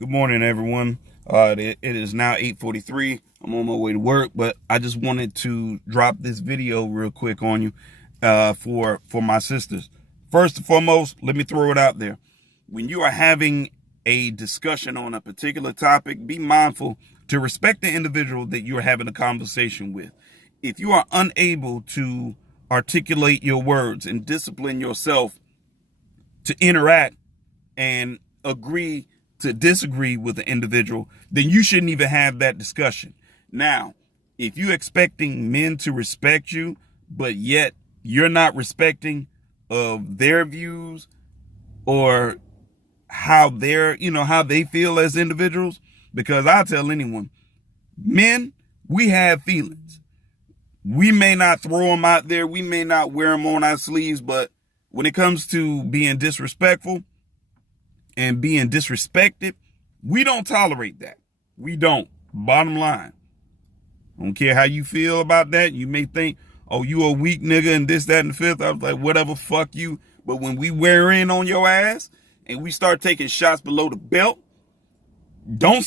Good morning, everyone. It is now 8:43. I'm on my way to work, but I just wanted to drop this video real quick on you for my sisters. First and foremost, let me throw it out there. When you are having a discussion on a particular topic, be mindful to respect the individual that you're having a conversation with. If you are unable to articulate your words and discipline yourself to interact and agree to disagree with the individual, then you shouldn't even have that discussion. Now, if you're expecting men to respect you, but yet you're not respecting of their views or how how they feel as individuals, because I tell anyone, men, we have feelings. We may not throw them out there, we may not wear them on our sleeves, but when it comes to being disrespectful and being disrespected, we don't tolerate that. We don't. Bottom line. I don't care how you feel about that. You may think, oh, you a weak nigga and this, that, and the fifth. I was like, whatever, fuck you. But when we wear in on your ass and we start taking shots below the belt, don't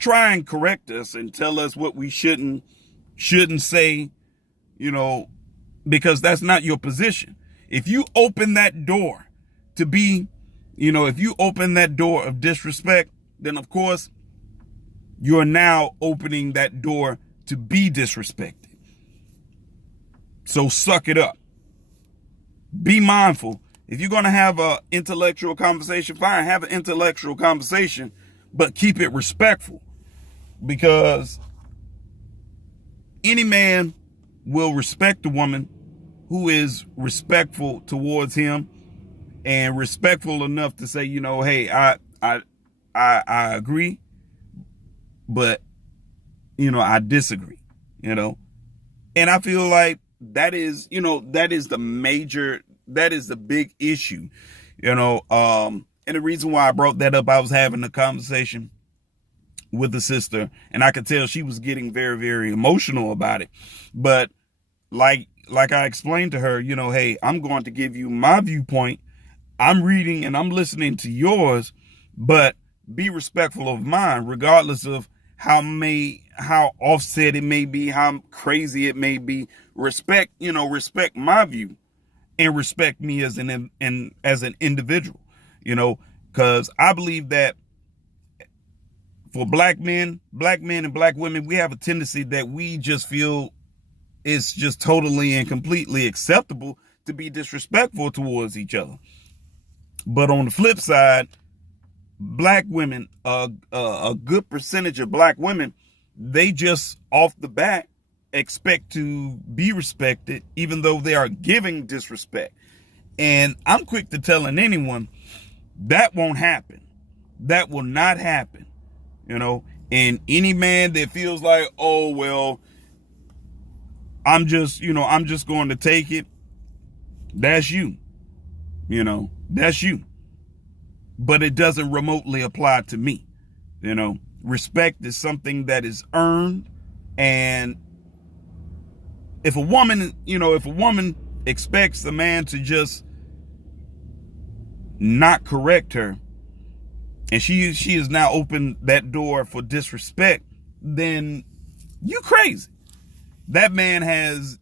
try and correct us and tell us what we shouldn't say, because that's not your position. If you open that door to be, if you open that door of disrespect, then of course you're now opening that door to be disrespected. So suck it up. Be mindful. If you're going to have an intellectual conversation, fine, have an intellectual conversation, but keep it respectful, because any man will respect a woman who is respectful towards him and respectful enough to say, hey, I agree, but I disagree, and I feel like that is the big issue, and the reason why I brought that up, I was having a conversation with a sister, and I could tell she was getting very, very emotional about it. But like I explained to her, hey, I'm going to give you my viewpoint. I'm reading and I'm listening to yours, but be respectful of mine, regardless of how offset it may be, how crazy it may be. Respect my view and respect me as an individual, because I believe that for black men and black women, we have a tendency that we just feel it's just totally and completely acceptable to be disrespectful towards each other. But on the flip side, black women, a good percentage of black women, they just off the bat expect to be respected, even though they are giving disrespect. And I'm quick to telling anyone that won't happen. That will not happen. And any man that feels like, oh, well, I'm just going to take it. That's you. That's you. But it doesn't remotely apply to me. Respect is something that is earned. And if a woman expects a man to just not correct her, and she has now opened that door for disrespect, then you crazy. That man has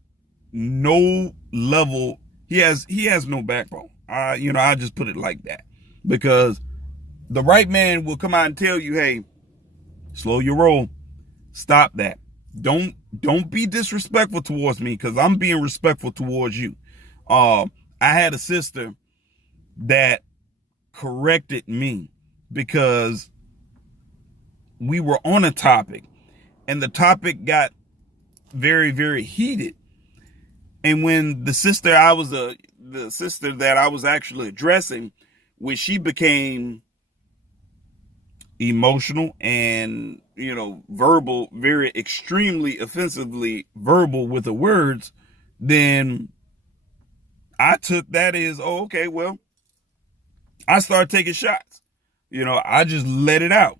no level. He has no backbone. I just put it like that, because the right man will come out and tell you, hey, slow your roll. Stop that. Don't be disrespectful towards me, because I'm being respectful towards you. I had a sister that corrected me because we were on a topic and the topic got very, very heated. And when the sister that I was actually addressing, when she became emotional and, verbal, very extremely offensively verbal with the words, then I took that as, oh, okay, well, I started taking shots. I just let it out.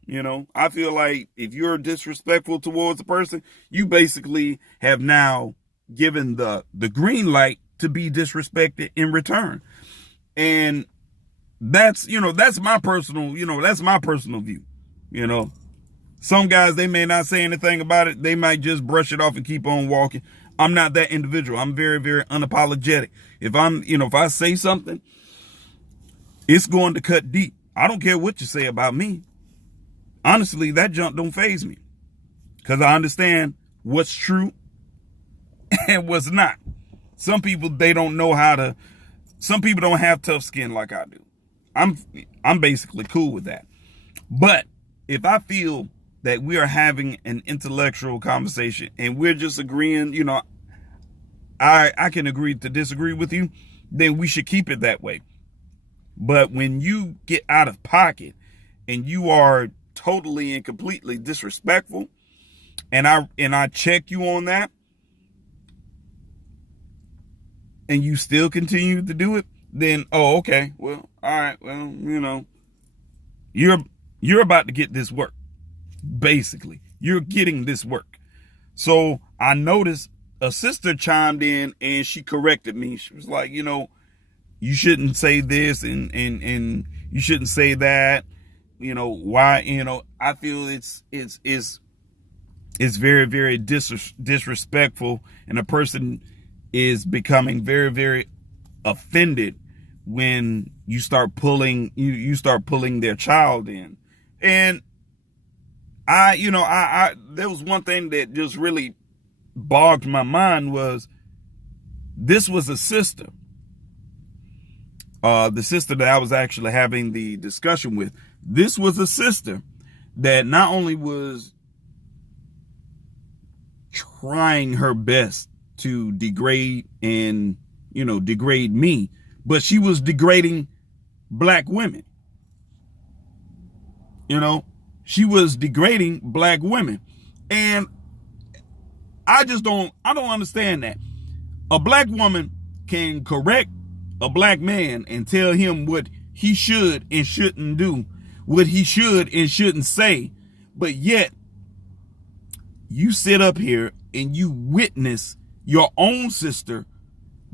I feel like if you're disrespectful towards a person, you basically have now given the green light to be disrespected in return. And That's, that's my personal, that's my personal view. You know, some guys, they may not say anything about it. They might just brush it off and keep on walking. I'm not that individual. I'm very, very unapologetic. If if I say something, it's going to cut deep. I don't care what you say about me. Honestly, that junk don't faze me, because I understand what's true and what's not. Some people, they don't know how to, some people don't have tough skin like I do. I'm basically cool with that. But if I feel that we are having an intellectual conversation and we're just agreeing, I can agree to disagree with you, then we should keep it that way. But when you get out of pocket and you are totally and completely disrespectful, and I check you on that, and you still continue to do it, then, oh, okay, well, all right, well, you're about to get this work. Basically, you're getting this work. So I noticed a sister chimed in and she corrected me. She was like, you shouldn't say this and you shouldn't say that. Why? I feel it's very, very disrespectful, and a person is becoming very, very offended when you start pulling their child in. And I there was one thing that just really bogged my mind. Was this was a sister, the sister that I was actually having the discussion with. This was a sister that not only was trying her best to degrade and, degrade me, but she was degrading black women. She was degrading black women. And I don't understand that. A black woman can correct a black man and tell him what he should and shouldn't do, what he should and shouldn't say. But yet you sit up here and you witness your own sister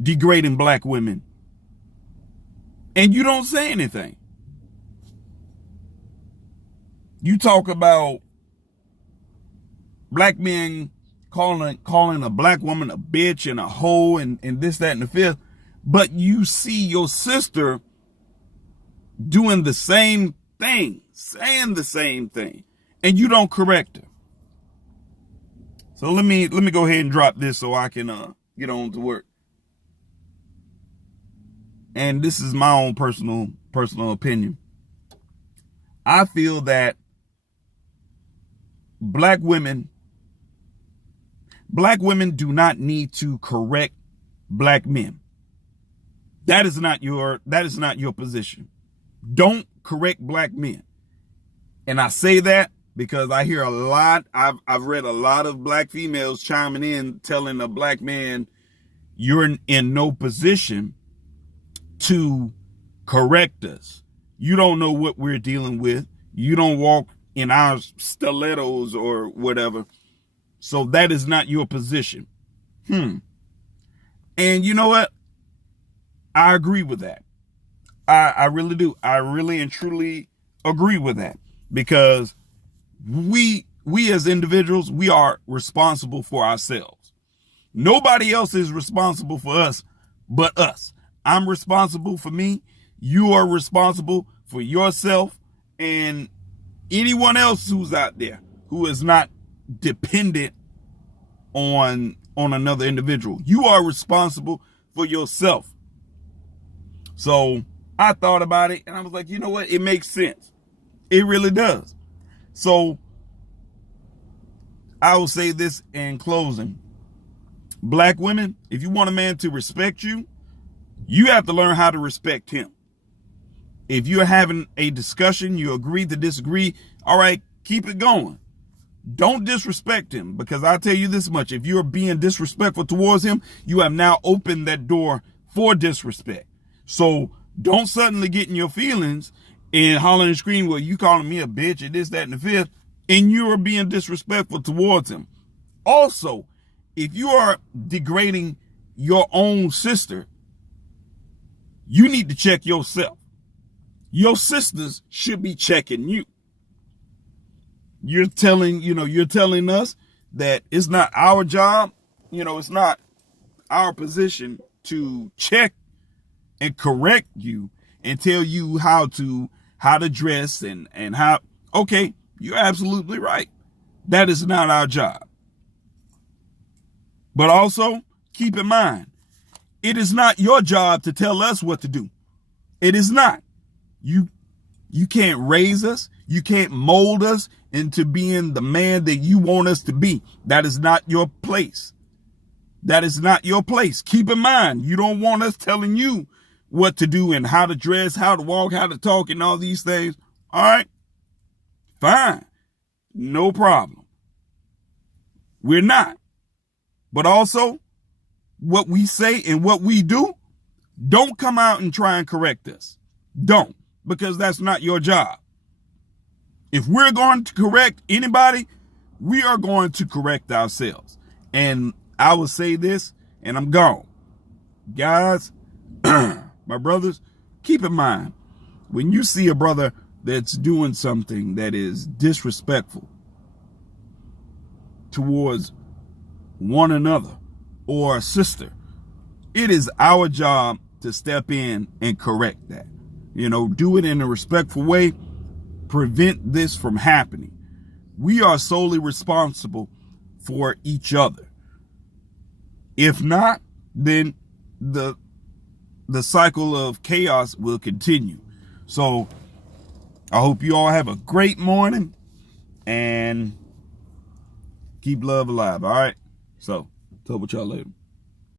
degrading black women, and you don't say anything. You talk about black men calling a black woman a bitch and a hoe and this, that, and the fifth, but you see your sister doing the same thing, saying the same thing, and you don't correct her. So let me go ahead and drop this so I can get on to work. And this is my own personal opinion. I feel that black women do not need to correct black men. That is not your position. Don't correct black men. And I say that because I hear a lot, I've read a lot of black females chiming in, telling a black man, you're in no position to correct us. You don't know what we're dealing with. You don't walk in our stilettos or whatever. So that is not your position. And you know what? I agree with that. I really do. I really and truly agree with that, because we as individuals, we are responsible for ourselves. Nobody else is responsible for us but us. I'm responsible for me. You are responsible for yourself, and anyone else who's out there who is not dependent on another individual. You are responsible for yourself. So I thought about it and I was like, you know what? It makes sense. It really does. So I will say this in closing. Black women, if you want a man to respect you, you have to learn how to respect him. If you're having a discussion, you agree to disagree, all right, keep it going. Don't disrespect him, because I'll tell you this much. If you're being disrespectful towards him, you have now opened that door for disrespect. So don't suddenly get in your feelings and holler and scream, well, you calling me a bitch and this, that, and the fifth, and you are being disrespectful towards him. Also, if you are degrading your own sister, you need to check yourself. Your sisters should be checking you. You're telling us that it's not our job, it's not our position to check and correct you and tell you how to dress and how. Okay, you're absolutely right. That is not our job. But also keep in mind, it is not your job to tell us what to do. It is not. You can't raise us. You can't mold us into being the man that you want us to be. That is not your place. That is not your place. Keep in mind, you don't want us telling you what to do and how to dress, how to walk, how to talk, and all these things. All right? Fine. No problem. We're not. But also, what we say and what we do, don't come out and try and correct us. Don't. Because that's not your job. If we're going to correct anybody, we are going to correct ourselves. And I will say this, and I'm gone. Guys, my brothers, keep in mind, when you see a brother that's doing something that is disrespectful towards one another or a sister, it is our job to step in and correct that. Do it in a respectful way. Prevent this from happening. We are solely responsible for each other. If not, then the cycle of chaos will continue. So I hope you all have a great morning and keep love alive. All right. So talk with y'all later.